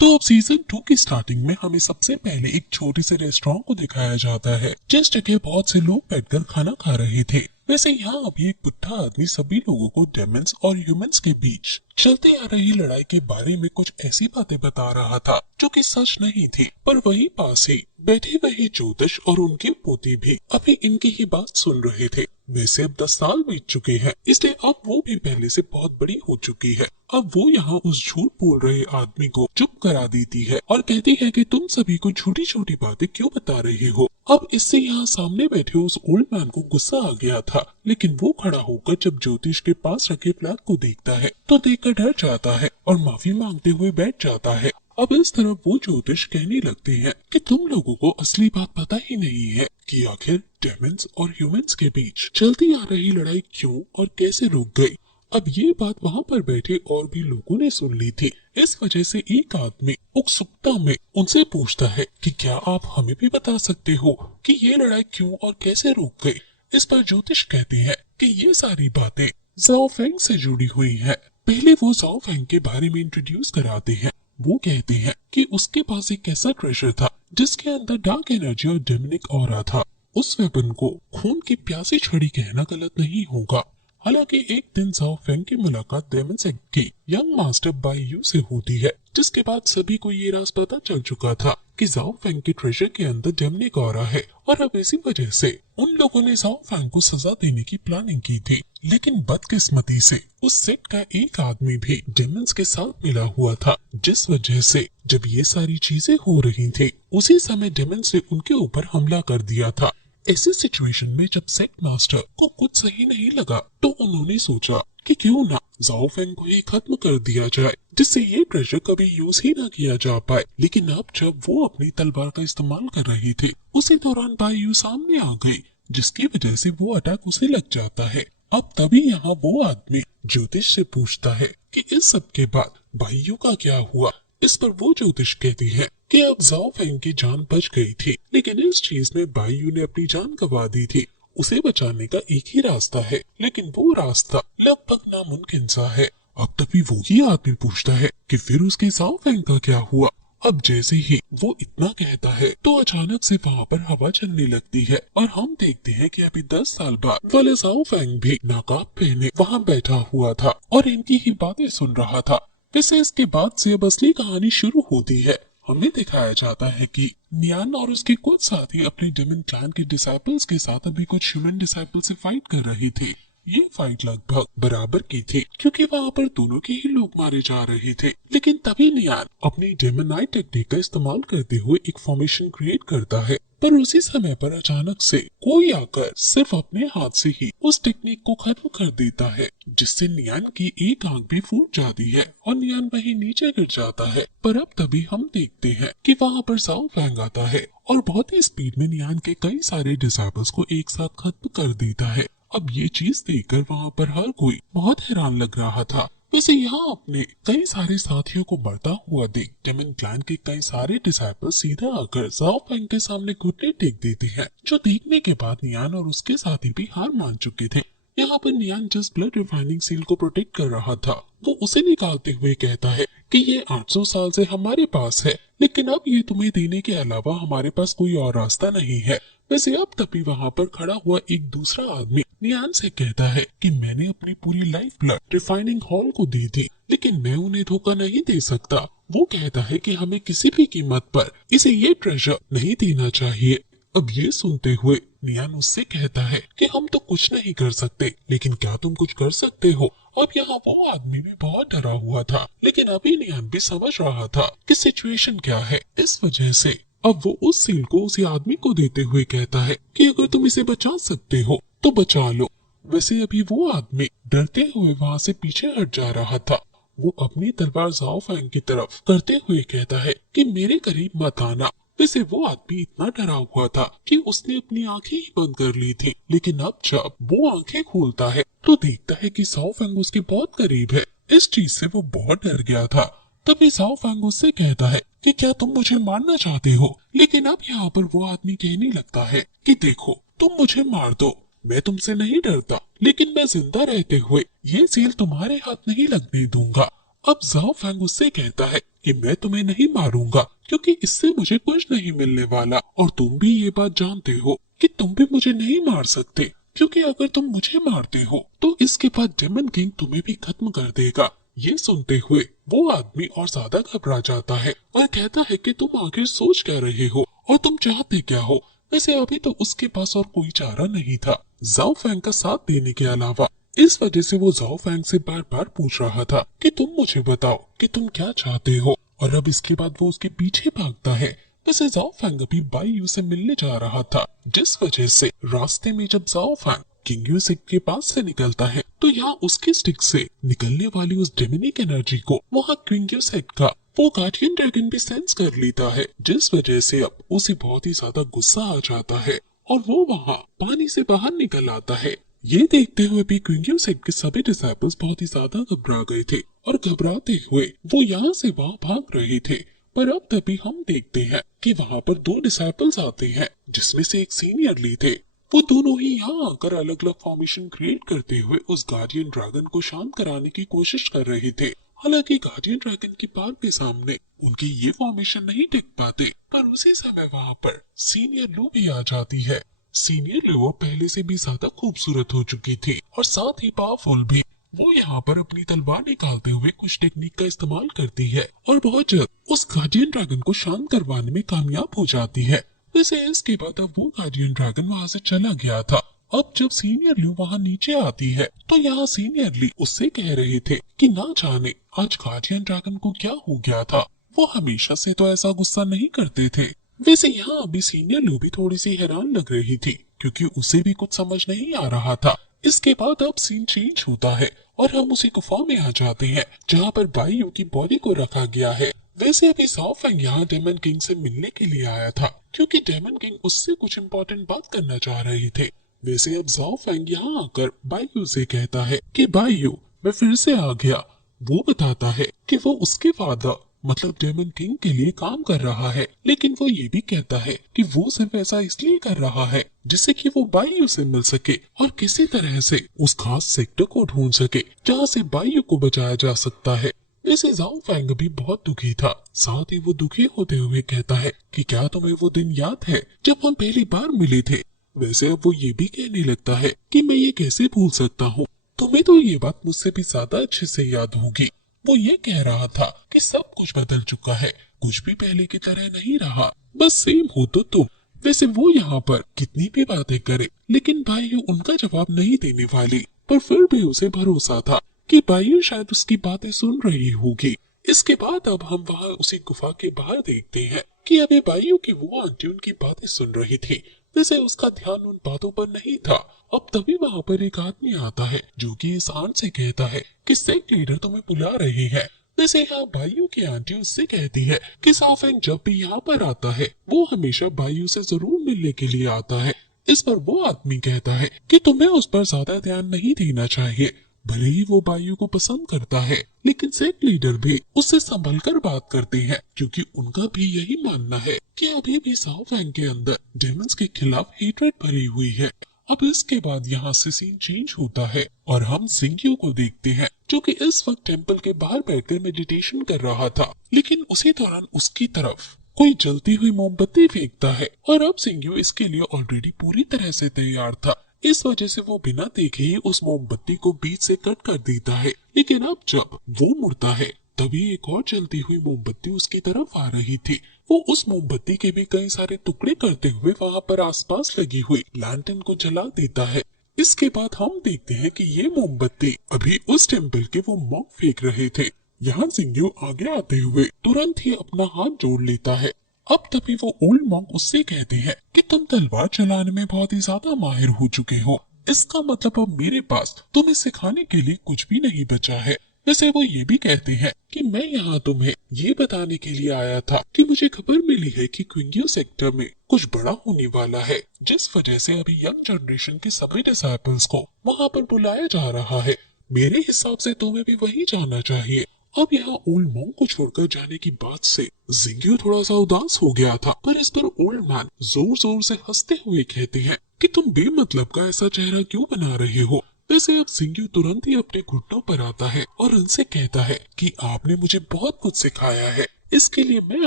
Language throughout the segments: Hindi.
तो अब सीजन 2 की स्टार्टिंग में हमें सबसे पहले एक छोटे से रेस्टोरेंट को दिखाया जाता है जिस जगह बहुत से लोग बैठकर खाना खा रहे थे। वैसे यहाँ अभी एक बुढ़ा आदमी सभी लोगों को डेमन्स और ह्यूमंस के बीच चलते आ रही लड़ाई के बारे में कुछ ऐसी बातें बता रहा था जो कि सच नहीं थी, पर वही पास ही बैठे वही ज्योतिष और उनके पोते भी अभी इनकी ही बात सुन रहे थे। वैसे अब 10 साल बीत चुके हैं, इसलिए अब वो भी पहले से बहुत बड़ी हो चुकी है। अब वो यहाँ उस झूठ बोल रहे आदमी को चुप करा देती है और कहती है कि तुम सभी को छोटी छोटी बातें क्यों बता रहे हो। अब इससे यहाँ सामने बैठे उस ओल्ड मैन को गुस्सा आ गया था, लेकिन वो खड़ा होकर जब ज्योतिष के पास रखे फ्लैग को देखता है तो देखकर डर जाता है और माफी मांगते हुए बैठ जाता है। अब इस तरफ वो ज्योतिष कहने लगते हैं कि तुम लोगों को असली बात पता ही नहीं है कि आखिर डेमन्स और ह्यूमंस के बीच चलती आ रही लड़ाई क्यों और कैसे रुक गई। अब ये बात वहाँ पर बैठे और भी लोगों ने सुन ली थी। इस वजह से एक आदमी उत्सुकता में उनसे पूछता है कि क्या आप हमें भी बता सकते हो कि ये लड़ाई क्यों और कैसे रुक गई। इस पर ज्योतिष कहते हैं कि ये सारी बातें जाओ फेंग से जुड़ी हुई है। पहले वो जाओ फेंग के बारे में इंट्रोड्यूस कराते हैं। वो कहते हैं कि उसके पास एक ऐसा ट्रेजर था जिसके अंदर डार्क एनर्जी और डेमनिक ऑरा था। उस वेपन को खून की प्यासी छड़ी कहना गलत नहीं होगा। हालांकि एक दिन जाओ फेंग की मुलाकात डेमन सेंग की यंग मास्टर बाई यू से होती है, जिसके बाद सभी को ये राज पता चल चुका था कि जाओ फेंग के ट्रेजर के अंदर डेमनिक ऑरा है और अब इसी वजह से उन लोगों ने जाओ फेंग को सजा देने की प्लानिंग की थी। लेकिन बदकिस्मती से उस सेट का एक आदमी भी डेमन्स के साथ मिला हुआ था, जिस वजह से जब ये सारी चीजें हो रही थी उसी समय डेमन्स ने उनके ऊपर हमला कर दिया था। ऐसी सिचुएशन में जब सेट मास्टर को कुछ सही नहीं लगा तो उन्होंने सोचा कि क्यों ना जाओ फेंग को ही खत्म कर दिया जाए, जिससे ये ट्रेजर कभी यूज ही ना किया जा पाए। लेकिन अब जब वो अपनी तलवार का इस्तेमाल कर रही थी उसी दौरान बाई यू सामने आ गई, जिसकी वजह से वो अटैक उसे लग जाता है। अब तभी यहाँ वो आदमी ज्योतिष से पूछता है कि इस सब के बाद बाई यू का क्या हुआ। इस पर वो ज्योतिष कहती है कि अब जाओ फेंग की जान बच गई थी, लेकिन इस चीज में बाई यू ने अपनी जान गंवा दी थी। उसे बचाने का एक ही रास्ता है, लेकिन वो रास्ता लगभग नामुमकिन सा है। अब तभी वही आदमी पूछता है कि फिर उसके जाओ फेंग का क्या हुआ। अब जैसे ही वो इतना कहता है तो अचानक से वहाँ पर हवा चलने लगती है और हम देखते हैं कि अभी 10 साल बाद वाले जाओ फेंग भी नकाब पहने वहाँ बैठा हुआ था और इनकी ही बातें सुन रहा था। वैसे इसके बाद से अब असली कहानी शुरू होती है। हमें दिखाया जाता है कि नियान और उसके कुछ साथी अपने डेमन क्लैन के डिसाइपल्स के साथ अभी कुछ ह्यूमन डिसाइपल से फाइट कर रहे थे। ये फाइट लगभग बराबर की थी क्योंकि वहाँ पर दोनों के ही लोग मारे जा रहे थे। लेकिन तभी नियान अपनी डेमनाइट टेक्निक का इस्तेमाल करते हुए एक फॉर्मेशन क्रिएट करता है, पर उसी समय पर अचानक से कोई आकर सिर्फ अपने हाथ से ही उस टेक्निक को खत्म कर देता है, जिससे नियान की एक आंख भी फूट जाती है और नियान वहीं नीचे गिर जाता है। पर अब तभी हम देखते हैं कि वहाँ पर जाओ फेंग आता है और बहुत ही स्पीड में नियान के कई सारे डिसाइपल्स को एक साथ खत्म कर देता है। अब ये चीज देखकर वहाँ पर हर कोई बहुत हैरान लग रहा था। वैसे यहाँ अपने कई सारे साथियों को मरता हुआ देख डेमन क्लैन के कई सारे डिसाइपल सीधा आकर जाओ फेंग के सामने घुटने टेक देते हैं, जो देखने के बाद नियान और उसके साथी भी हार मान चुके थे। यहाँ पर नियान जिस ब्लड रिफाइनिंग सील को प्रोटेक्ट कर रहा था वो उसे निकालते हुए कहता है कि ये 800 साल से हमारे पास है, लेकिन अब ये तुम्हें देने के अलावा हमारे पास कोई और रास्ता नहीं है। वैसे अब तभी वहाँ पर खड़ा हुआ एक दूसरा आदमी नियान से कहता है कि मैंने अपनी पूरी लाइफ ब्लड रिफाइनिंग हॉल को दी थी, लेकिन मैं उन्हें धोखा नहीं दे सकता। वो कहता है कि हमें किसी भी कीमत पर इसे ये ट्रेजर नहीं देना चाहिए। अब ये सुनते हुए नियान उससे कहता है कि हम तो कुछ नहीं कर सकते, लेकिन क्या तुम कुछ कर सकते हो। अब यहाँ वो आदमी भी बहुत डरा हुआ था, लेकिन अभी नियान भी समझ रहा था कि सिचुएशन क्या है। इस वजह से अब वो उस सील को उसी आदमी को देते हुए कहता है कि अगर तुम इसे बचा सकते हो तो बचा लो। वैसे अभी वो आदमी डरते हुए वहाँ से पीछे हट जा रहा था। वो अपनी तलवार जाओ फेंग की तरफ करते हुए कहता है कि मेरे करीब मत आना। वैसे वो आदमी इतना डरा हुआ था कि उसने अपनी आंखें ही बंद कर ली थी, लेकिन अब जब वो आंखें खोलता है तो देखता है कि जाओ फेंग उसके बहुत करीब है। इस चीज से वो बहुत डर गया था। तभी जाओ फेंग उससे कहता है कि क्या तुम मुझे मारना चाहते हो। लेकिन अब यहाँ पर वो आदमी कहने लगता है कि देखो तुम मुझे मार दो, मैं तुमसे नहीं डरता, लेकिन मैं जिंदा रहते हुए ये सील तुम्हारे हाथ नहीं लगने दूंगा। अब जाओ फैंग उससे कहता है कि मैं तुम्हें नहीं मारूंगा क्योंकि इससे मुझे कुछ नहीं मिलने वाला, और तुम भी ये बात जानते हो कि तुम भी मुझे नहीं मार सकते, क्योंकि अगर तुम मुझे मारते हो तो इसके बाद डेमन किंग तुम्हें भी खत्म कर देगा। ये सुनते हुए वो आदमी और ज्यादा घबरा जाता है और कहता है कि तुम आखिर सोच क्या रहे हो और तुम चाहते क्या हो। वैसे अभी तो उसके पास और कोई चारा नहीं था जाओ फैंग का साथ देने के अलावा। इस वजह से वो जाओ फैंग से बार बार पूछ रहा था कि तुम मुझे बताओ कि तुम क्या चाहते हो, और अब इसके बाद वो उसके पीछे भागता है। वैसे जाओ फैंग अभी बाई यू से मिलने जा रहा था, जिस वजह से रास्ते में जब जाओ फैंग किंग यू सिक के पास से निकलता है तो यहाँ उसके स्टिक से निकलने वाली उस डेमनिक एनर्जी को वहाँ किंग यू सिक का वो गार्डियन ड्रैगन भी सेंस कर लेता है, जिस वजह से अब उसे बहुत ही ज्यादा गुस्सा आ जाता है और वो वहाँ पानी से बाहर निकल आता है। ये देखते हुए भी क्वीन यू सिक के सभी डिसाइपल्स बहुत ही ज्यादा घबरा गए थे और घबराते हुए वो यहाँ से वहाँ भाग रहे थे। पर अब तभी हम देखते हैं कि वहाँ पर दो डिसाइपल्स आते हैं जिसमें से एक सीनियर ली थे। वो दोनों ही यहाँ आकर अलग अलग फॉर्मेशन क्रिएट करते हुए उस गार्डियन ड्रैगन को शांत कराने की कोशिश कर रहे थे। हालांकि गार्डियन ड्रैगन की पार के सामने उनके ये फॉर्मेशन नहीं टिक पाते, पर उसी समय वहाँ पर सीनियर लू भी आ जाती है। सीनियर लू पहले से भी ज्यादा खूबसूरत हो चुकी थी और साथ ही पावरफुल भी। वो यहाँ पर अपनी तलवार निकालते हुए कुछ टेक्निक का इस्तेमाल करती है और बहुत जल्द उस गार्डियन ड्रैगन को शांत करवाने में कामयाब हो जाती है। वैसे इसके बाद अब वो गार्डियन ड्रैगन वहाँ से चला गया था। अब जब सीनियर ली वहाँ नीचे आती है तो यहाँ सीनियर ली उससे कह रहे थे कि ना जाने आज गार्डियन ड्रैगन को क्या हो गया था, वो हमेशा से तो ऐसा गुस्सा नहीं करते थे। वैसे यहाँ अभी सीनियर ली भी थोड़ी सी हैरान लग रही थी क्योंकि उसे भी कुछ समझ नहीं आ रहा था। इसके बाद अब सीन चेंज होता है और हम उसी गुफा में आ जाते हैं जहाँ पर बाईयू की बॉडी को रखा गया है। वैसे अभी जाओ फैंग यहाँ डेमन किंग से मिलने के लिए आया था क्योंकि डेमन किंग उससे कुछ इम्पोर्टेंट बात करना चाह रहे थे। वैसे अब जाओ फैंग यहाँ आकर बाईयू से कहता है कि बाईयू मैं फिर से आ गया। वो बताता है कि वो उसके फादर मतलब डेमन किंग के लिए काम कर रहा है, लेकिन वो ये भी कहता है कि वो सिर्फ ऐसा इसलिए कर रहा है जिससे कि वो बाईयू से मिल सके और किसी तरह से उस खास सेक्टर को ढूंढ सके जहाँ से बाईयू को बचाया जा सकता है। वैसे जाओ फैंग भी बहुत दुखी था, साथ ही वो दुखी होते हुए कहता है कि क्या तुम्हें वो दिन याद है जब हम पहली बार मिले थे। वैसे अब वो ये भी कहने लगता है कि मैं ये कैसे भूल सकता हूँ, तुम्हें तो ये बात मुझसे भी ज्यादा अच्छे से याद होगी। वो ये कह रहा था कि सब कुछ बदल चुका है, कुछ भी पहले की तरह नहीं रहा, बस सेम हो तो तुम। वैसे वो यहाँ पर कितनी भी बातें करे लेकिन बाईयू उनका जवाब नहीं देने वाली, पर फिर भी उसे भरोसा था कि बाईयू शायद उसकी बातें सुन रही होगी। इसके बाद अब हम वहाँ उसी गुफा के बाहर देखते हैं कि अभी बाईयू की वो आंटी उनकी बातें सुन रही थी। वैसे उसका ध्यान उन बातों पर नहीं था। अब तभी वहाँ पर एक आदमी आता है जो कि इस आंट से कहता है कि सेक्ट लीडर तुम्हें बुला रही है। वैसे यहाँ बाईयू की आंटी उससे कहती है कि साफेंग जब भी यहाँ पर आता है वो हमेशा बाईयू से जरूर मिलने के लिए आता है। इस पर वो आदमी कहता है कि तुम्हें उस पर ज्यादा ध्यान नहीं देना चाहिए, भले ही वो बाईयू को पसंद करता है लेकिन सेक्ट लीडर भी उससे संभल कर बात करते हैं क्योंकि उनका भी यही मानना है कि अभी भी जाओ फैंग के अंदर डेमंस के खिलाफ हेट्रेड भरी हुई है। अब इसके बाद यहाँ से सीन चेंज होता है और हम सिंग्यू को देखते हैं जो कि इस वक्त टेम्पल के बाहर बैठकर मेडिटेशन कर रहा था, लेकिन उसी दौरान उसकी तरफ कोई जलती हुई मोमबत्ती फेंकता है और अब सिंग्यू इसके लिए ऑलरेडी पूरी तरह से तैयार था। इस वजह से वो बिना देखे ही उस मोमबत्ती को बीच से कट कर देता है, लेकिन अब जब वो मुड़ता है तभी एक और जलती हुई मोमबत्ती उसकी तरफ आ रही थी। वो उस मोमबत्ती के भी कई सारे टुकड़े करते हुए वहाँ पर आसपास लगी हुई लैंटर्न को जला देता है। इसके बाद हम देखते हैं कि ये मोमबत्ती अभी उस टेम्पल के वो मॉन्क फेंक रहे थे। यहाँ सिंग्यू आगे आते हुए तुरंत ही अपना हाथ जोड़ लेता है। अब तभी वो ओल्ड मॉन्क उससे कहते हैं कि तुम तलवार चलाने में बहुत ही ज्यादा माहिर हो चुके हो, इसका मतलब अब मेरे पास तुम्हें सिखाने के लिए कुछ भी नहीं बचा है। वैसे वो ये भी कहते हैं कि मैं यहाँ तुम्हें ये बताने के लिए आया था कि मुझे खबर मिली है कि क्विंगियो सेक्टर में कुछ बड़ा होने वाला है, जिस वजह से अभी यंग जनरेशन के सभी डिसाइपल्स को वहाँ पर बुलाया जा रहा है। मेरे हिसाब से तुम्हें भी वही जाना चाहिए। अब यहाँ ओल्ड मॉन्क को छोड़कर जाने की बात से जिंगियो थोड़ा सा उदास हो गया था, पर इस पर ओल्ड मैन जोर जोर से हंसते हुए कहते हैं कि तुम बेमतलब का ऐसा चेहरा क्यों बना रहे हो, वैसे अब जिंग्यू तुरंत ही अपने घुटनों पर आता है और उनसे कहता है कि आपने मुझे बहुत कुछ सिखाया है, इसके लिए मैं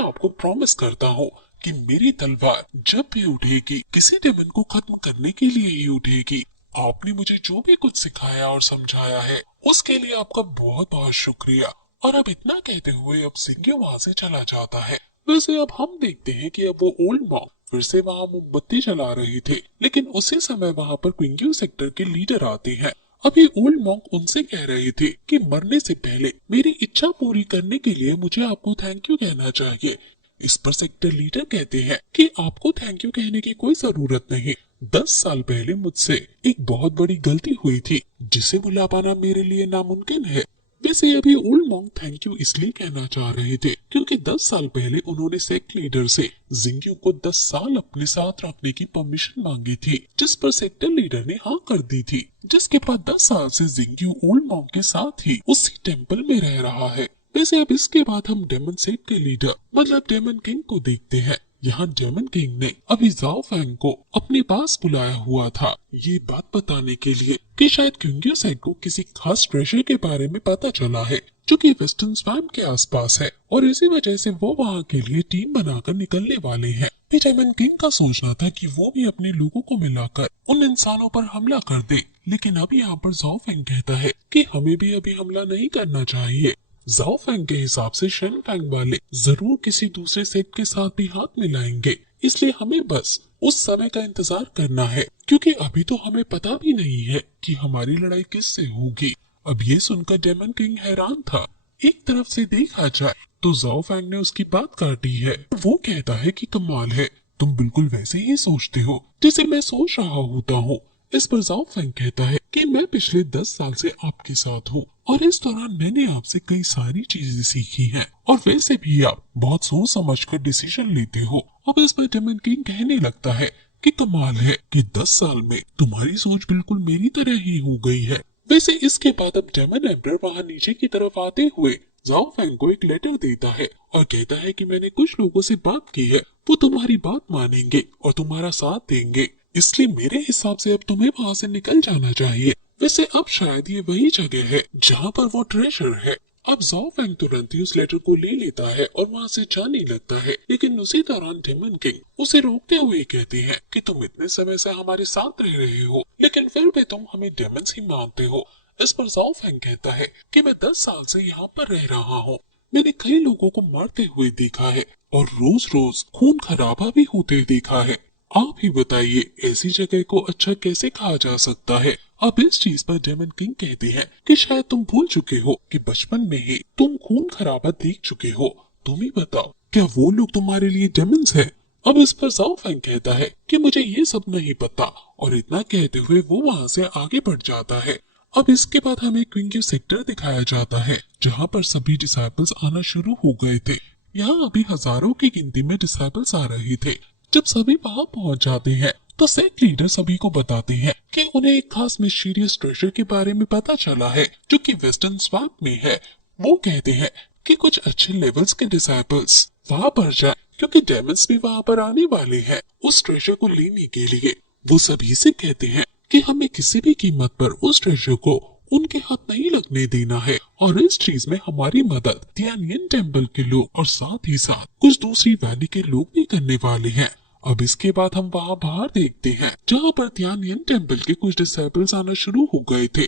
आपको प्रॉमिस करता हूँ कि मेरी तलवार जब भी उठेगी किसी डेमन को खत्म करने के लिए ही उठेगी। आपने मुझे जो भी कुछ सिखाया और समझाया है उसके लिए आपका बहुत बहुत शुक्रिया। और अब इतना कहते हुए अब जिंग्यू वहाँ से चला जाता है। वैसे अब हम देखते हैं कि अब वो ओल्ड मॉन्क फिर से वहाँ मोमबत्ती जला रहे थे, लेकिन उसी समय वहाँ पर क्विंग्यू सेक्टर के लीडर आते हैं। अभी ओल्ड मॉन्क उनसे कह रहे थे कि मरने से पहले मेरी इच्छा पूरी करने के लिए मुझे आपको थैंक यू कहना चाहिए। इस पर सेक्टर लीडर कहते हैं कि आपको थैंक यू कहने की कोई जरूरत नहीं। 10 साल पहले मुझसे एक बहुत बड़ी गलती हुई थी जिसे भुला पाना मेरे लिए नामुमकिन है। वैसे अभी ओल्ड मॉन्क थैंक यू इसलिए कहना चाह रहे थे क्योंकि 10 साल पहले उन्होंने सेक्ट लीडर से जिंग्यू को 10 साल अपने साथ रखने की परमिशन मांगी थी, जिस पर सेक्टर लीडर ने हाँ कर दी थी। जिसके बाद 10 साल से जिंग्यू ओल्ड मॉन्क के साथ ही उसी टेम्पल में रह रहा है। वैसे अब इसके बाद हम डेमन सेक्ट के लीडर मतलब डेमन किंग को देखते हैं। यहाँ डेमन किंग ने अभी जाओ फैंग को अपने पास बुलाया हुआ था ये बात बताने के लिए कि शायद क्विंग्यू सेक्ट को किसी खास ट्रेजर के बारे में पता चला है जो कि वेस्टर्न स्वैम्प के आसपास है, और इसी वजह से वो वहाँ के लिए टीम बनाकर निकलने वाले हैं। डेमन किंग का सोचना था कि वो भी अपने लोगों को मिलाकर उन इंसानों पर हमला कर दे, लेकिन अब यहाँ पर जाओ फैंग कहता है कि हमें भी अभी हमला नहीं करना चाहिए। जाओ फैंग के हिसाब से शन फैंग वाले जरूर किसी दूसरे सेक्ट के साथ भी हाथ मिलाएंगे, इसलिए हमें बस उस समय का इंतजार करना है क्योंकि अभी तो हमें पता भी नहीं है कि हमारी लड़ाई किससे होगी। अब ये सुनकर डेमन किंग हैरान था। एक तरफ से देखा जाए तो जाओ फैंग ने उसकी बात काटी है। वो कहता है कि कमाल है, तुम बिल्कुल वैसे ही सोचते हो जैसे मैं सोच रहा होता हूँ। इस पर जाओ फैंग कहता है कि मैं पिछले 10 साल से आपके साथ हूँ और इस दौरान मैंने आपसे कई सारी चीजें सीखी हैं और वैसे भी आप बहुत सोच समझ कर डिसीजन लेते हो। अब इस पर डेमन किंग कहने लगता है कि कमाल है कि 10 साल में तुम्हारी सोच बिल्कुल मेरी तरह ही हो गई है। वैसे इसके बाद अब डेमन एम्परर वहाँ नीचे की तरफ आते हुए जाओ फैंग को एक लेटर देता है और कहता है कि मैंने कुछ लोगों से बात की है, वो तुम्हारी बात मानेंगे और तुम्हारा साथ देंगे, इसलिए मेरे हिसाब से अब तुम्हें वहाँ से निकल जाना चाहिए। वैसे अब शायद ये वही जगह है जहाँ पर वो ट्रेजर है। अब जाओ फैंग तुरंत ही उस लेटर को ले लेता है और वहाँ से जाने लगता है, लेकिन उसी दौरान डेमन किंग उसे रोकते हुए कहते हैं कि तुम इतने समय से हमारे साथ रह रहे हो लेकिन फिर भी तुम हमें डेमन्स ही मानते हो। इस पर जाओ फैंग कहता है कि मैं 10 साल से यहाँ पर रह रहा हूँ, मैंने कई लोगों को मरते हुए देखा है और रोज रोज खून खराबा भी होते देखा है। आप ही बताइए ऐसी जगह को अच्छा कैसे कहा जा सकता है। अब इस चीज पर डेमन किंग कहते हैं कि शायद तुम भूल चुके हो कि बचपन में ही तुम खून खराबा देख चुके हो। तुम ही बताओ क्या वो लोग तुम्हारे लिए डेमन्स है। अब इस पर जाओ फैंग कहता है कि मुझे ये सब नहीं पता, और इतना कहते हुए वो वहाँ से आगे बढ़ जाता है। अब इसके बाद हमें क्विंग्यू सेक्टर दिखाया जाता है जहाँ पर सभी डिसाइपल्स आना शुरू हो गए थे। यहाँ अभी हजारों की गिनती में डिसाइपल्स आ रहे थे। जब सभी वहाँ पहुँच जाते हैं तो सेक्ट लीडर सभी को बताते हैं कि उन्हें एक खास मिस्टीरियस ट्रेजर के बारे में पता चला है जो कि वेस्टर्न स्वैम्प में है। वो कहते हैं कि कुछ अच्छे लेवल्स के डिसाइपल्स वहाँ पर जाए क्योंकि डेमन्स भी वहाँ पर आने वाले हैं उस ट्रेजर को लेने के लिए। वो सभी से कहते हैं कि हमें किसी भी कीमत पर उस ट्रेजर को उनके हाथ नहीं लगने देना है, और इस चीज में हमारी मदद तियानियन टेम्पल के लोग और साथ ही साथ कुछ दूसरी वैली के लोग भी करने वाले हैं। अब इसके बाद हम वहाँ बाहर देखते हैं जहाँ पर तियानियन टेम्पल के कुछ डिसाइपल्स आना शुरू हो गए थे